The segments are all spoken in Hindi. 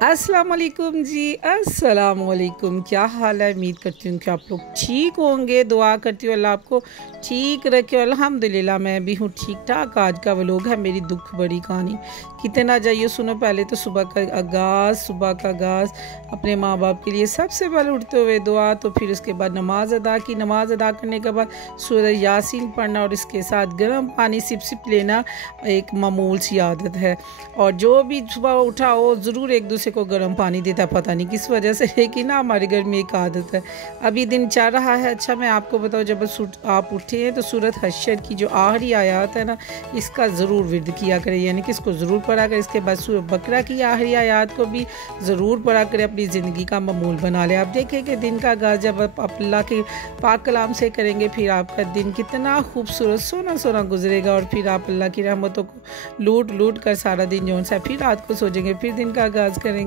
अस्सलाम वालेकुम जी, अस्सलाम वालेकुम। क्या हाल है? उम्मीद करती हूँ कि आप लोग ठीक होंगे। दुआ करती हूँ अल्लाह आपको ठीक रखे। अल्हम्दुलिल्लाह मैं भी हूँ ठीक ठाक। आज का व्लॉग है मेरी दुख भरी कहानी। कितना जाइए सुनो। पहले तो सुबह का आगाज़ अपने माँ बाप के लिए सबसे पहले उठते हुए दुआ, तो फिर उसके बाद नमाज अदा की। नमाज अदा करने के बाद सूरह यासीन पढ़ना और इसके साथ गर्म पानी सिप सिप लेना एक मामूल सी आदत है। और जो भी सुबह उठा हो ज़रूर एक दूसरे को गर्म पानी देता, पता नहीं किस वजह से, लेकिन ना हमारे घर में एक आदत है। अभी दिन चल रहा है। अच्छा मैं आपको बताऊँ, जब आप उठे हैं तो सूरत हशर की जो आखिरी आयत है ना, इसका ज़रूर विर्द किया करें, यानी कि इसको ज़रूर पढ़ा करें। इसके बाद सूरत बकरा की आखिरी आयत को भी ज़रूर पढ़ा करें। अपनी ज़िंदगी का मामूल बना लें। आप देखें कि दिन का आगाज़ जब आप अल्लाह के पाक कलाम से करेंगे, फिर आपका दिन कितना खूबसूरत सोना सोना गुजरेगा। और फिर आप अल्लाह की रहमतों को लूट लूट कर सारा दिन जो है फिर रात को सो जाएंगे, फिर दिन का आगाज़ करेंगे।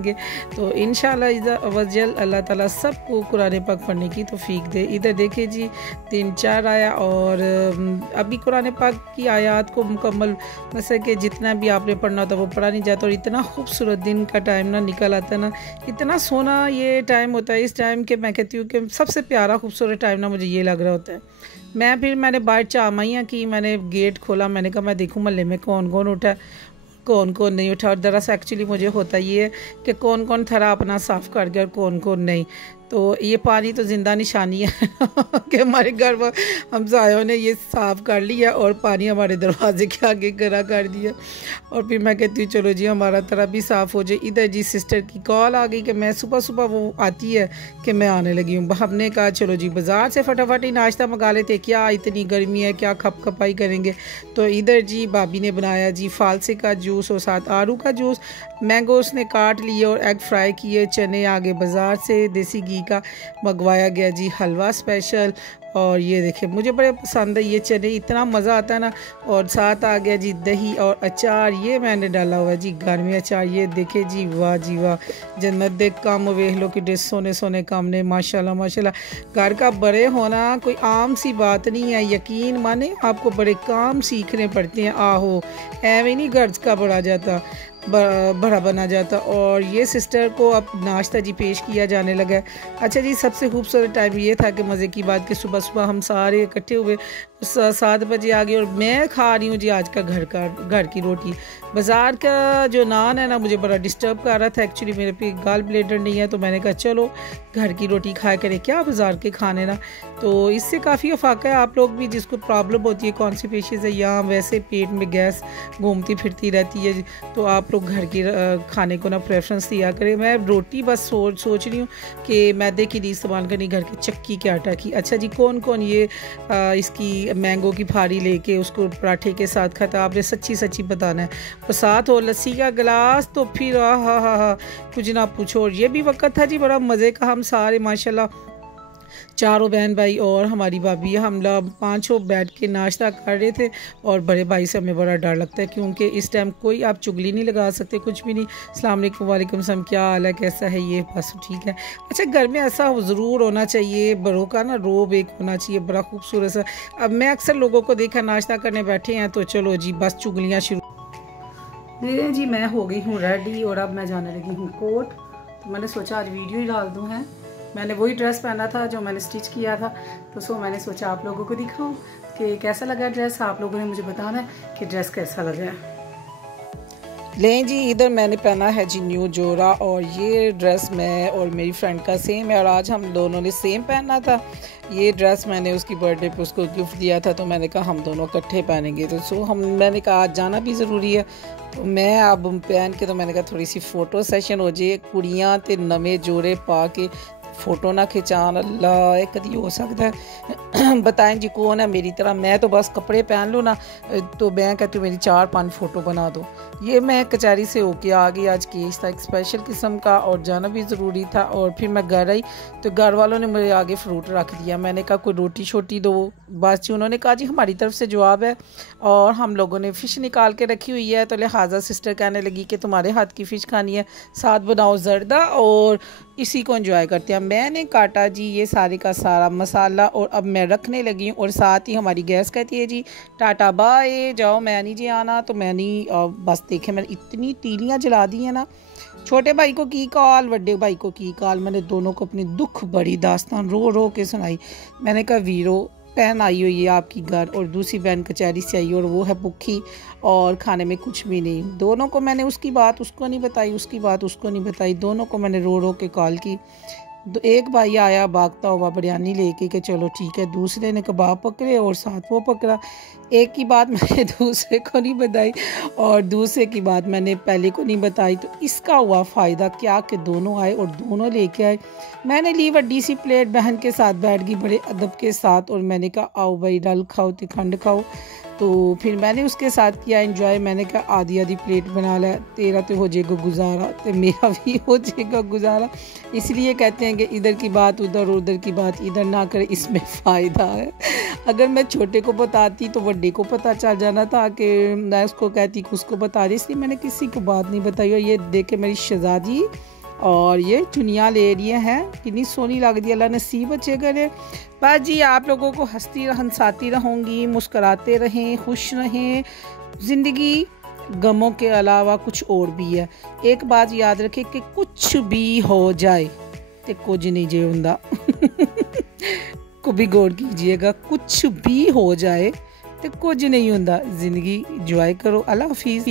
तो इंशाअल्लाह वजल अल्लाह ताला सबको कुरान पाक पढ़ने की तौफीक दे। इधर देखिए जी, दिन 4 आया और अभी कुरान पाक की आयत को मुकम्मल वैसे कि जितना भी आपने पढ़ना होता वो पढ़ा नहीं जाता। और इतना खूबसूरत दिन का टाइम ना निकल आता ना, इतना सोना ये टाइम होता है। इस टाइम के मैं कहती हूँ कि सबसे प्यारा खूबसूरत टाइम ना मुझे ये लग रहा होता है। मैंने बाहर चामाइयाँ की, मैंने गेट खोला, मैंने कहा मैं देखूँ महल्ले में कौन कौन उठा है, कौन कौन नहीं उठा। और दरअसल एक्चुअली मुझे होता ये है कि कौन कौन थरा अपना साफ़ कर गया और कौन कौन नहीं। तो ये पानी तो ज़िंदा निशानी है कि हमारे घर में हमसायों ने ये साफ़ कर लिया और पानी हमारे दरवाजे के आगे गरा कर दिया। और फिर मैं कहती हूँ चलो जी हमारा तरह भी साफ़ हो जाए। इधर जी सिस्टर की कॉल आ गई कि मैं सुबह सुबह वो आती है कि मैं आने लगी हूँ। हमने कहा चलो जी बाज़ार से फटाफट ही नाश्ता मंगा लेते, क्या इतनी गर्मी है, क्या खप खपाई करेंगे। तो इधर जी भाभी ने बनाया जी फालसे का जूस और साथ आड़ू का जूस। मैंगो उसने काट लिए और एग फ्राई किए। चने आगे बाज़ार से देसी घी का मंगवाया गया जी हलवा स्पेशल। और ये देखिए मुझे बड़े पसंद है ये चने, इतना मज़ा आता है ना। और साथ आ गया जी दही और अचार, ये मैंने डाला हुआ है जी घर में अचार। ये देखे जी वाह जी वाह, जन्नत देख काम वेख लो कि सोने सोने काम ने माशाल्लाह माशाल्लाह। घर का बड़े होना कोई आम सी बात नहीं है, यकीन माने आपको बड़े काम सीखने पड़ते हैं। आहो एवं नहीं घर का बड़ा जाता, बड़ा बना जाता। और ये सिस्टर को अब नाश्ता जी पेश किया जाने लगा है। अच्छा जी सबसे खूबसूरत टाइम ये था कि मज़े की बात कि सुबह सुबह हम सारे इकट्ठे हुए 7 बजे आ गए और मैं खा रही हूँ जी आज का घर की रोटी। बाज़ार का जो नान है ना मुझे बड़ा डिस्टर्ब कर रहा था। एक्चुअली मेरे पे गाल ब्लेडर नहीं है, तो मैंने कहा चलो घर की रोटी खाया करें, क्या बाज़ार के खाने ना। तो इससे काफ़ी अफाका है। आप लोग भी जिसको प्रॉब्लम होती है कॉन्स्टिपेशन है या वैसे पेट में गैस घूमती फिरती रहती है, तो आप लोग घर के खाने को ना प्रेफरेंस दिया करें। मैं रोटी बस सोच रही हूँ कि मैदे की नहीं इस्तेमाल करनी, घर के चक्की के आटा की। अच्छा जी कौन कौन ये इसकी मैंगो की फाड़ी लेके उसको पराठे के साथ खाता, आपने सच्ची सच्ची बताना है। और साथ हो लस्सी का गिलास, तो फिर हा कुछ ना पूछो। और ये भी वक्त था जी बड़ा मज़े का। हम सारे माशाल्लाह चारों बहन भाई और हमारी भाभी, हम लोग पाँचों बैठ के नाश्ता कर रहे थे। और बड़े भाई से हमें बड़ा डर लगता है क्योंकि इस टाइम कोई आप चुगली नहीं लगा सकते, कुछ भी नहीं। अस्सलाम वालेकुम, वालेकुम सलाम, क्या हाल है, कैसा है, ये बस ठीक है। अच्छा घर में ऐसा ज़रूर होना चाहिए, बड़ों का ना रोब एक होना चाहिए बड़ा खूबसूरत सा। अब मैं अक्सर लोगों को देखा नाश्ता करने बैठे हैं तो चलो जी बस चुगलियाँ शुरू। ये जी मैं हो गई हूँ रेडी और अब मैं जाने लगी हूँ कोर्ट। तो मैंने सोचा आज वीडियो ही डाल दूँ। है मैंने वही ड्रेस पहना था जो मैंने स्टिच किया था, तो मैंने सोचा आप लोगों को दिखाऊं कि कैसा लगा ड्रेस। आप लोगों ने मुझे बताना है कि ड्रेस कैसा लगा। लें जी इधर मैंने पहना है जी न्यू जोड़ा, और ये ड्रेस मैं और मेरी फ्रेंड का सेम है और आज हम दोनों ने सेम पहना था। ये ड्रेस मैंने उसकी बर्थडे पे उसको गिफ्ट दिया था, तो मैंने कहा हम दोनों इकट्ठे पहनेंगे। तो मैंने कहा आज जाना भी ज़रूरी है, तो मैं अब पहन के, तो मैंने कहा थोड़ी सी फ़ोटो सेशन हो जाए। कुड़ियाँ ते नवे जोड़े पा के फ़ोटो ना खिंचान, अल्लाह एक कभी हो सकता है बताएं जी कौन है मेरी तरह। मैं तो बस कपड़े पहन लूँ ना, तो मैं कहती हूँ मेरी 4-5 फ़ोटो बना दो। ये मैं कचहरी से होके आ गई, आज केस था एक स्पेशल किस्म का और जाना भी ज़रूरी था। और फिर मैं घर आई तो घर वालों ने मेरे आगे फ्रूट रख दिया। मैंने कहा कोई रोटी शोटी दो, बस जी उन्होंने कहा जी हमारी तरफ से जवाब है। और हम लोगों ने फ़िश निकाल के रखी हुई है, तो लिहाजा सिस्टर कहने लगी कि तुम्हारे हाथ की फ़िश खानी है, साथ बनाओ जर्दा और इसी को एंजॉय करते हैं। मैंने काटा जी ये सारे का सारा मसाला और अब मैं रखने लगी हूँ। और साथ ही हमारी गैस कहती है जी टाटा बाय, जाओ मैं नहीं जी आना। तो मैं नहीं, बस देखे मैंने इतनी तीलियाँ जला दी हैं ना छोटे भाई को की कॉल, बड़े भाई को की कॉल। मैंने दोनों को अपनी दुख बड़ी दास्तान रो रो के सुनाई। मैंने कहा वीरो, बहन आई हुई है आपकी घर और दूसरी बहन कचहरी से आई और वो है भूखी और खाने में कुछ भी नहीं। दोनों को मैंने उसकी बात उसको नहीं बताई, उसकी बात उसको नहीं बताई, दोनों को मैंने रो रो के कॉल की। एक भाई आया भागता हुआ बिरयानी लेके कि चलो ठीक है, दूसरे ने कबाब पकड़े और साथ वो पकड़ा। एक की बात मैंने दूसरे को नहीं बताई और दूसरे की बात मैंने पहले को नहीं बताई। तो इसका हुआ फ़ायदा क्या कि दोनों आए और दोनों लेके आए। मैंने ली वड्डी सी प्लेट, बहन के साथ बैठ गई बड़े अदब के साथ और मैंने कहा आओ भाई डल खाओ, तिखंड खाओ। तो फिर मैंने उसके साथ किया एंजॉय। मैंने कहा आधी आधी प्लेट बना ला, तेरा तो हो जाएगा गुजारा तो मेरा भी हो जाएगा गुजारा। इसलिए कहते हैं कि इधर की बात उधर, उधर की बात इधर ना करे, इसमें फ़ायदा है। अगर मैं छोटे को बताती तो बड़े को पता चल जाना था कि मैं उसको कहती कि उसको बता दी, इसलिए मैंने किसी को बात नहीं बताई। और ये देखे मेरी शहजादी और ये चुनिया ले रही हैं, कितनी सोनी लग रही है, अल्लाह नसीब अच्छे करे। बस जी आप लोगों को हंसती हंसाती रहूँगी, मुस्कराते रहें, खुश रहें। ज़िंदगी गमों के अलावा कुछ और भी है। एक बात याद रखें कि कुछ भी हो जाए तो कुछ नहीं जे हुंदा को भी गौर कीजिएगा, कुछ भी हो जाए तो कुछ नहीं हुंदा। ज़िंदगी एंजॉय करो। अल्लाह हाफिज़।